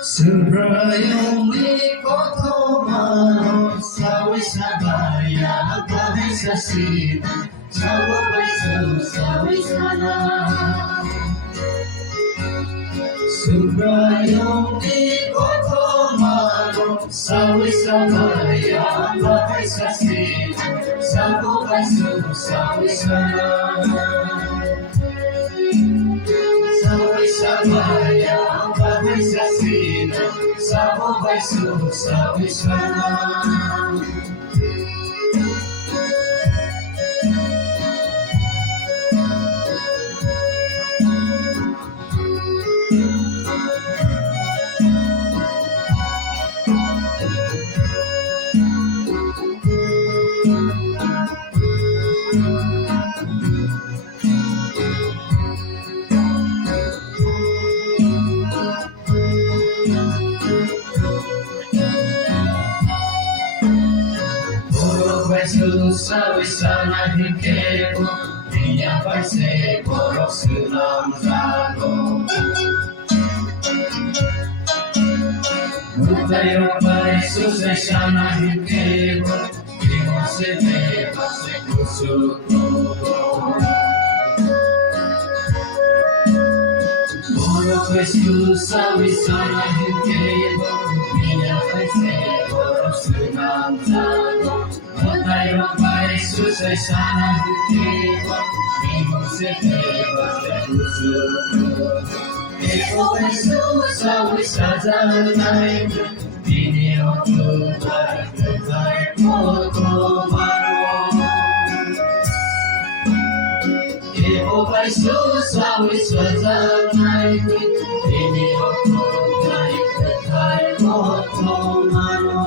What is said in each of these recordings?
Sembrayong ikotomano sawi sabaya bahay sa sina sawa bay sawi sana. Sembrayong ikotomano sawi sabaya bahay sa sina sawa bay sawi sana. Sawi sabaya bahay sa sina sawa bay sawi sana. Jesus sawi sana hikebo Niya paise borok sulam zago Mutayo pa Jesus sana hikebo Imo se te pase kusuko Borok Jesus sawi sana hikebo Niya paise borok sulam zago Tayo pa Jesus ay sana hikebo Imo se te pase kusuko Eko Jesus sawi sa zanay Dinio tubar Ketay kotomano Eko Jesus sawi sa zanay Dinio tubar Ketay kotomano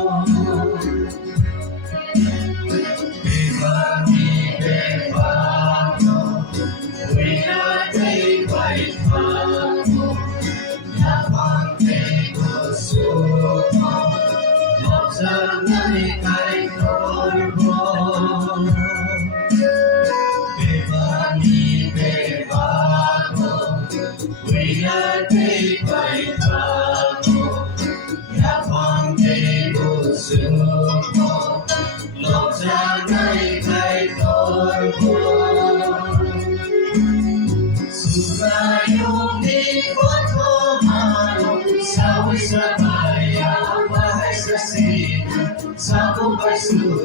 Sembrayong ikotomano sawi sabaya bahay sa sina sawa bay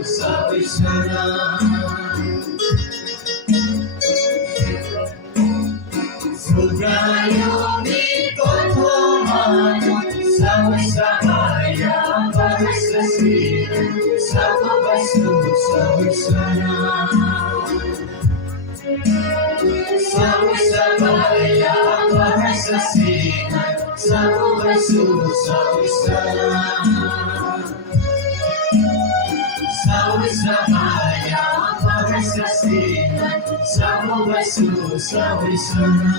sawi sana. Sembrayong ikotomano sawi sabaya bahay sa sina sawa bay sawi sana. Sawi sabaya bahay sa sina sawa bay sawi sana. Sawi sabaya bahay sa sina sawa bay sawi sana.